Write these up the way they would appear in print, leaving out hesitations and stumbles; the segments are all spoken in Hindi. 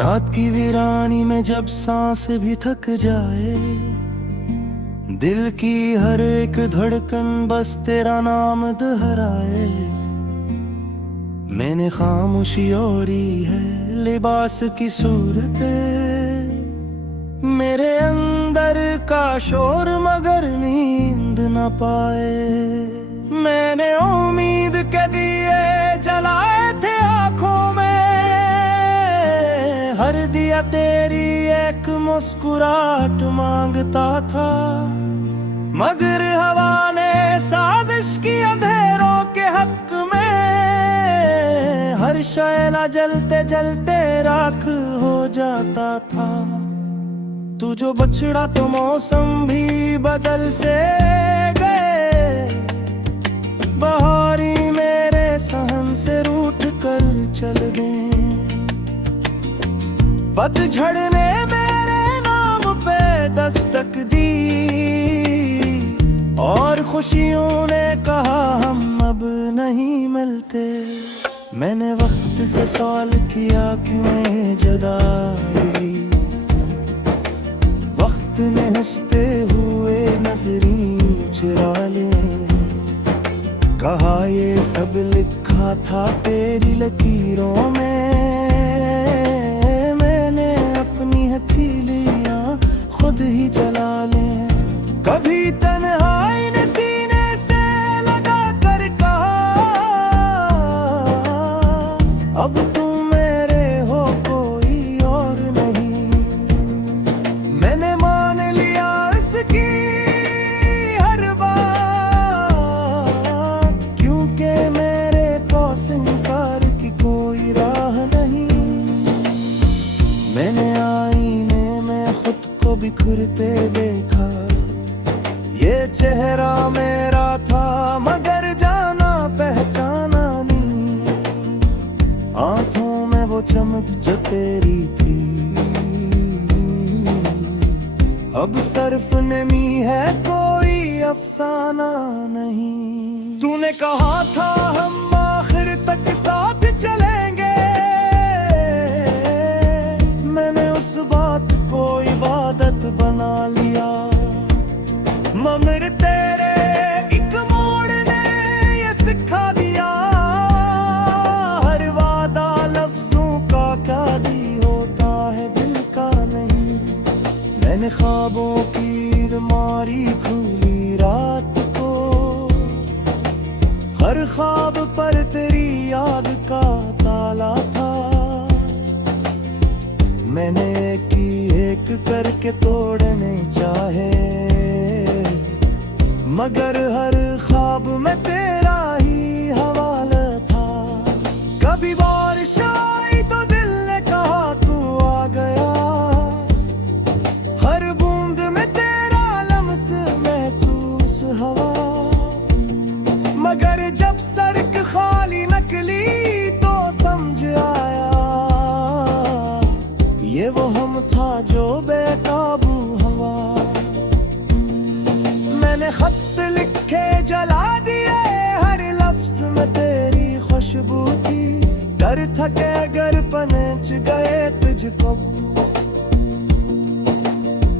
रात की वीरानी में जब सांस भी थक जाए, दिल की हर एक धड़कन बस तेरा नाम दोहराए। मैंने खामोशी ओढ़ी है लिबास की सूरत, मेरे अंदर का शोर मगर नींद न पाए। मैंने उम्मीद के दिए जलाए थे आंखों में, हर दिया तेरी एक मुस्कुराहट मांगता था, मगर हवा ने साजिश की अंधेरों के हक में। हर शैला जलते जलते राख हो जाता था। तू जो बछड़ा तो मौसम भी बदल से गए, बहारी मेरे सहन से रूठ कर चल गए। पतझड़ ने मेरे नाम पे दस्तक दी, और खुशियों ने कहा हम अब नहीं मिलते। मैंने वक्त से सवाल किया क्यों ये जुदाई, वक्त ने हंसते हुए नजरें चुरा ले। कहा ये सब लिखा था तेरी लकीरों में, मैंने अपनी हथेलियां खुद ही जला ले। कभी तन्हाई ने सीने से लगा कर कहा, अब तुम मेरे हो कोई और नहीं। मैंने मान लिया इसकी हर बात, क्योंकि मेरे पास इनकार की कोई राह नहीं। मैंने आईने में खुद को बिखरते देखा, ये चेहरा मेरा था मगर जाना पहचाना नहीं। आंखों में वो चमक जो तेरी थी, अब सिर्फ नमी है कोई अफसाना नहीं। तूने कहा था हम आखिर तक साथ चलेंगे, मैंने उस बात को इबादत बना लिया, मगर तेरे एक मोड़ ने ये सिखा दिया। हर वादा लफ्जों का कादी होता है दिल का नहीं। मैंने ख्वाबों की अलमारी खुली रात को, हर ख्वाब पर तेरी याद का ताला था। मैंने एक ही एक करके तोड़ने चाहे, मगर हर ख्वाब में तेरा ही हवाला था। कभी बारिश आई तो दिल ने कहा तू आ गया, हर बूंद में तेरा लम्स महसूस हवा। मगर जब सड़क खाली निकली तो समझ आया, ये वो हम था जो बेकाबू हवा। मैंने खत लिखे जला दिए, हर लफ्ज में तेरी खुशबू थी। डर था कि अगर पनच गए तुझको,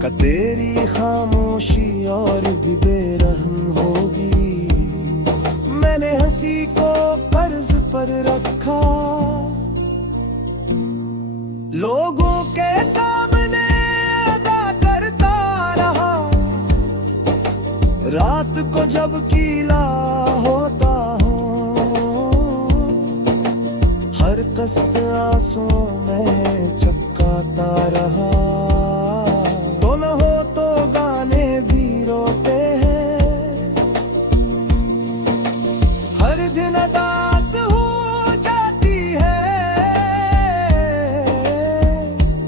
का तेरी खामोशी और भी बेरहम होगी। मैंने हंसी को कर्ज पर रखा, लोगों के सामने अदा करता रहा। रात को जब कीला होता हूँ, हर कष्ट आंसुओं में चपकाता रहा। तो न हो तो गाने भी रोते हैं, हर दिन अदास हो जाती है।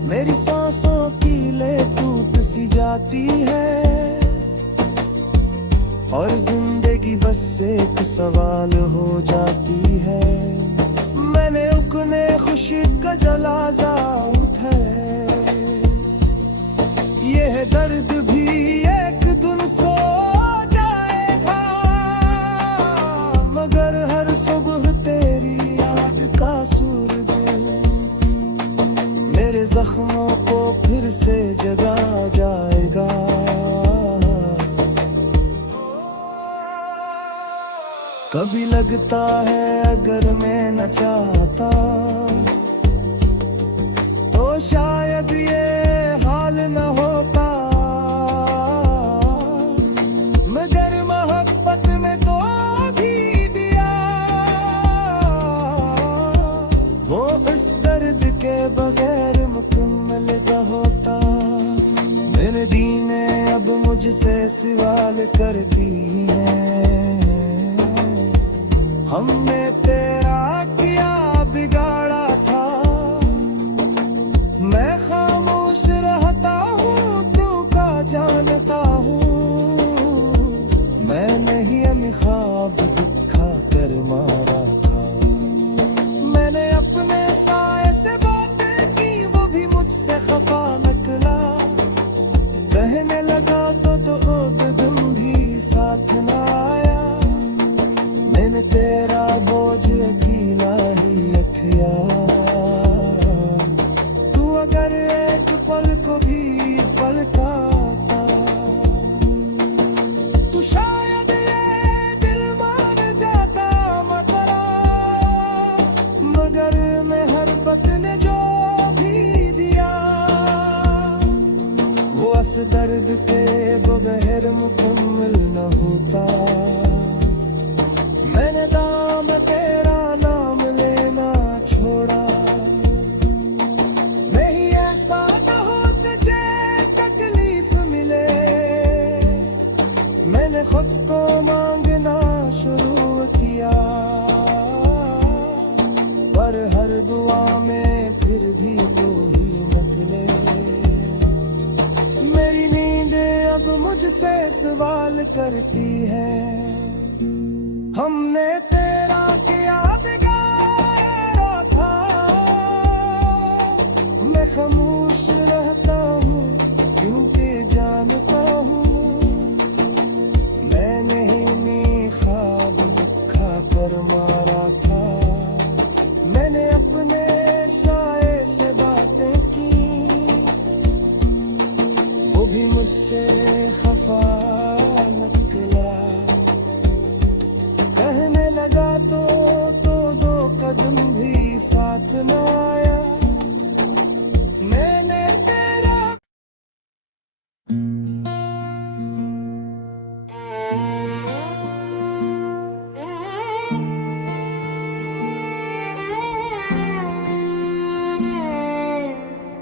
मेरी सांसों की ले टूट सी जाती है, और जिंदगी बस एक सवाल हो जाती है। मैंने उकने खुशी का जलाजा उठाए, यह दर्द भी एक दिन सो जाएगा। मगर हर सुबह तेरी याद का सूरज मेरे को फिर से जगा जाएगा। कभी लगता है अगर मैं न चाहता तो शायद ये हाल न होता, मगर मोहब्बत में तो भी दिया वो इस दर्द के बगैर मुकम्मल का होता। मेरे दीने अब मुझसे सवाल करती हैं, हमने तेरा क्या बिगाड़ा था। मैं खामोश रहता हूँ क्यों का जानता हूँ, मैं नहीं अमी ख्वाब दिखा कर मारा था। मैंने अपने साए से बातें की वो भी मुझसे खफा निकला, कहने लगा तो कदम भी साथ न आया। मैंने तेरा बोझ अकेला ही उठाया, तू अगर एक पल को भी पलटाता तू शायद ये दिल मान जाता मकरा। मगर मेहरबत ने जो भी दिया वो अस दर्द के बगैर मुकम्मल न होता। मैंने दाम तेरा नाम लेना छोड़ा, नहीं ऐसा कहो तुझे तकलीफ मिले। मैंने खुद को मांगना शुरू किया, पर हर दुआ में फिर भी तू ही निकले। मेरी नींदें अब मुझसे सवाल करती है, हमने तेरा क्या बिगाड़ा था। मैं खामोश रहता हूँ क्योंकि जानता हूँ, मैं नहीं ख्वाब दिखा कर मारा था। मैंने अपने साए से बातें की वो भी मुझसे खफा निकला, कहने लगा तो दो कदम भी साथ न आया। मैंने तेरा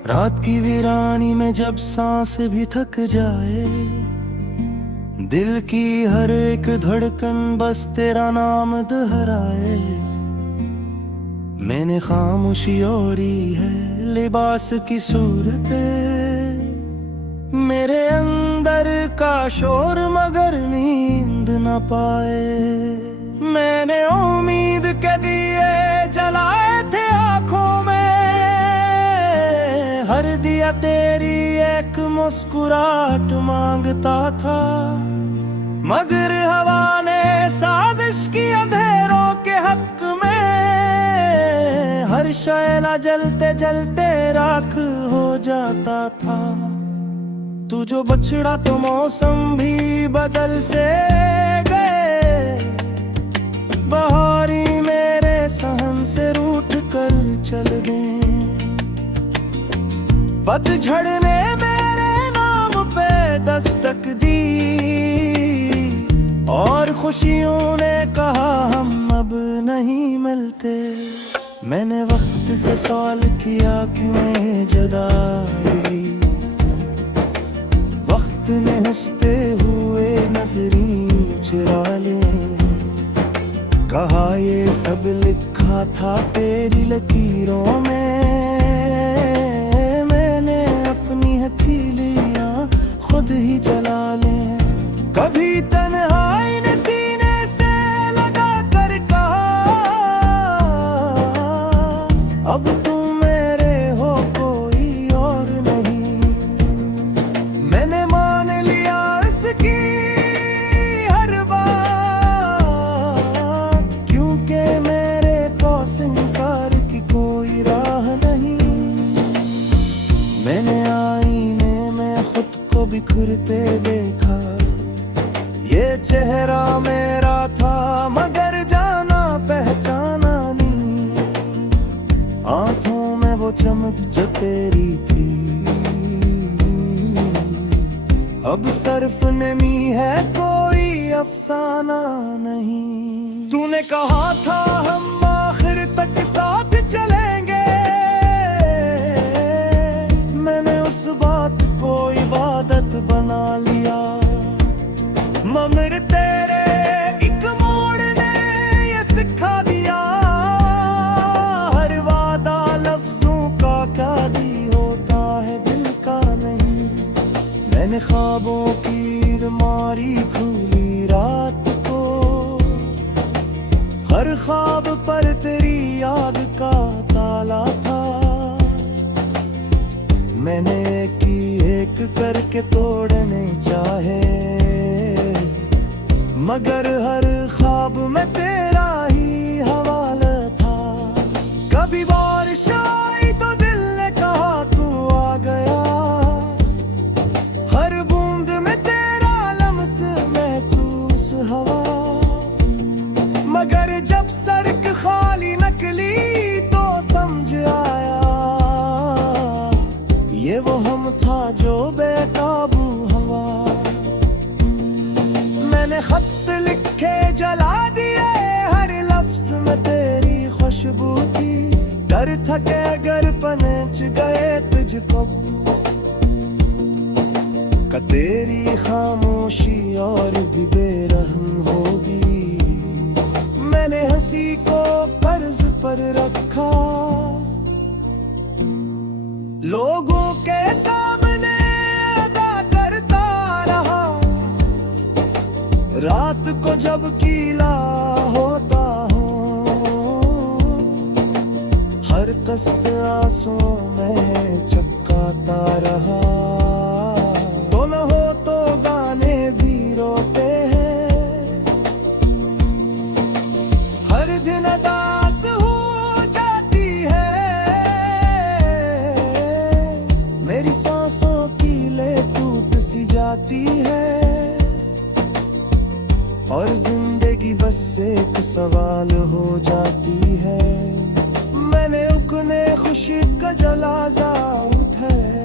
रात की वीरानी में जब सांस भी थक जाए, दिल की हर एक धड़कन बस तेरा नाम दोहराए। मैंने खामोशी ओढ़ी है लिबास की सूरत, मेरे अंदर का शोर मगर नींद न पाए। मैंने उम्मीद के दिए जलाए थे आंखों में, हर दिया तेरी एक मुस्कुराहट मांगता था। मगर हवा ने साजिश की अंधेरों के हक में, हर शैला जलते जलते राख हो जाता था। तू जो बछड़ा तो मौसम भी बदल से गए, बहारी मेरे सहन से रूठ कर चल गए। पतझड़ ने मेरे नाम पे दस्तक दी और खुशियों ने कहा हम अब नहीं मिलते। मैंने वक्त से सवाल किया क्यों ये जुदाई, वक्त ने हंसते हुए नजरें चुरा ले। कहा ये सब लिखा था तेरी लकीरों में, मैंने अपनी हथेलियां खुद ही जला ले। कभी तन्हाई ने सीने से लगा कर कहा अब तुम मेरे हो कोई और नहीं। मैंने मान लिया इसकी हर बात, क्योंकि मेरे पास इनकार की कोई राह को बिखरते देखा। ये चेहरा मेरा था मगर जाना पहचाना नहीं, आंखों में वो चमक जो तेरी थी। अब सिर्फ नमी है कोई अफसाना नहीं। तूने कहा था हम आखिर तक साथ चलेंगे, मैंने उस बात को इबादत बना लिया। मगर तेरे एक मोड़ ने ये सिखा दिया, हर वादा लफ्जों का कैदी होता है दिल का नहीं। मैंने ख्वाबों की अलमारी खुली रात को, हर ख्वाब पर तेरी याद का ताला था। मैंने एक ही एक करके तोड़ने चाहे, मगर हर ख्वाब में तेरा ही हवाला था। कभी बारिश आई तो दिल ने कहा तू आ गया, हर बूंद में तेरा लम्स महसूस हवा। मगर जब सड़क खाली निकली तो समझ आया, ये वो हम था जो बेकाबू हवा। मैंने खत लिखे जला दिए, हर लफ्ज में तेरी खुशबू थी। डर था कि अगर पनच गए तुझको का तेरी खामोशी और भी बेरहम होगी। मैंने हंसी को कर्ज पर रखा, लोगों के सामने अदा करता रहा। रात को जब कीला होता हूँ, हर कष्ट आंसुओं में चकाता रहा। तो न हो तो गाने भी रोते हैं, हर दिन अदास हो जाती है। मेरी सांसों की ले टूट सी जाती है, और जिंदगी बस एक सवाल हो जाती है। मैंने उकने खुशी का जलाजा उठाए,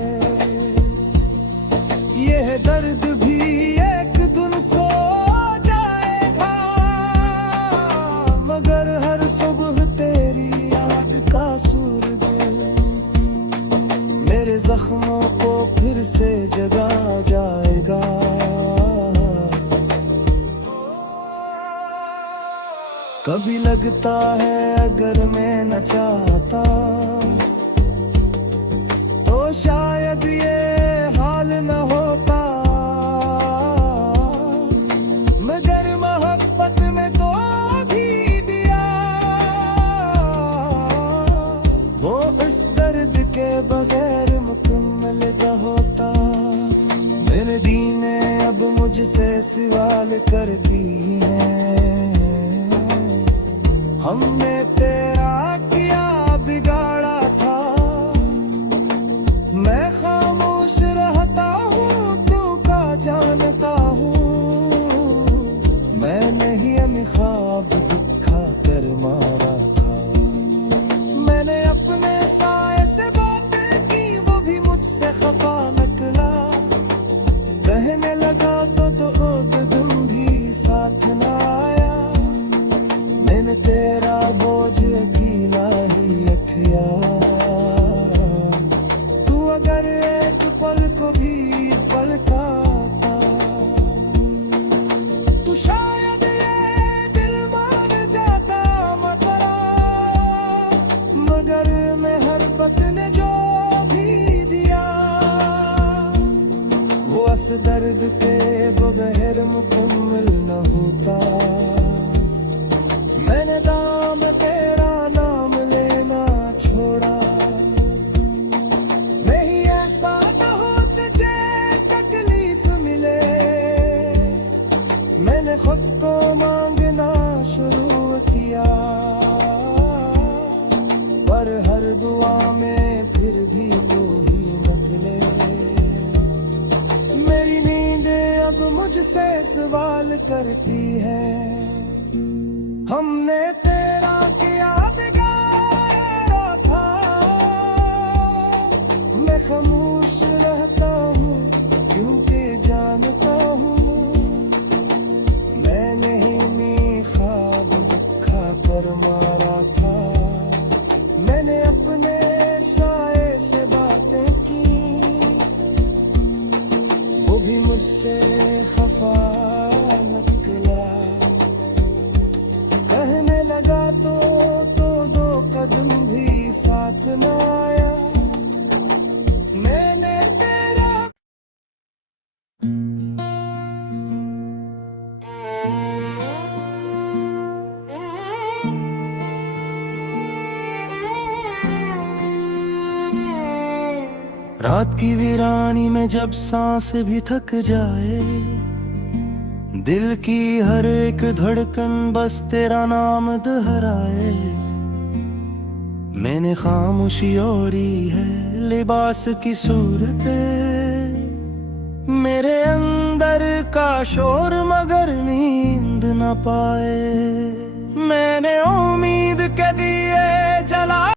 यह दर्द भी एक दिन सो जाएगा। मगर हर सुबह तेरी याद का सूरज मेरे जख्मों को फिर से जगा जाएगा। कभी लगता है अगर मैं न चाहता तो शायद ये हाल न होता। मगर मोहब्बत में तो भी दिया, वो इस दर्द के बगैर मुकम्मल न होता। मेरे दीने अब मुझसे सवाल करती हैं, हमने तेरा क्या बिगाड़ा था। मैं खामोश रहता हूँ क्यों का जानता हूँ, मैं नहीं हमें ख्वाब दिखा कर मारा था। मैंने अपने साए से बातें की, वो भी मुझसे खफा निकला। कहने लगा तो दिन भी साथ न आया। मैंने तेरा बोझ अकेला ही उठाया। तू अगर एक पल को भी पलटाता तो शायद ये दिल मान जाता मकरा। मगर मैं हर वक्त ने जो भी दिया, वो अस दर्द के बगैर मुकम्मल न होता। मैंने दाम तेरा नाम लेना छोड़ा, नहीं ऐसा न हो तुझे तकलीफ मिले। मैंने खुद को मांगना शुरू किया, पर हर दुआ में फिर भी तू ही निकले। सवाल करती है। हमने तेरा किया बिगाड़ा था, मैं खामोश रहता हूँ क्योंकि जानता हूँ मैंने ही ख्वाब दिखा कर मारा था। मैंने अपने साए से बातें की, वो भी मुझसे खफा निकला। कहने लगा तो दो कदम भी साथ न आया। मैंने तेरा रात की वीरानी में जब सांस भी थक जाए, दिल की हर एक धड़कन बस तेरा नाम दोहराए। मैंने खामोशी ओढ़ी है लिबास की सूरत, मेरे अंदर का शोर मगर नींद न पाए। मैंने उम्मीद के दिए जला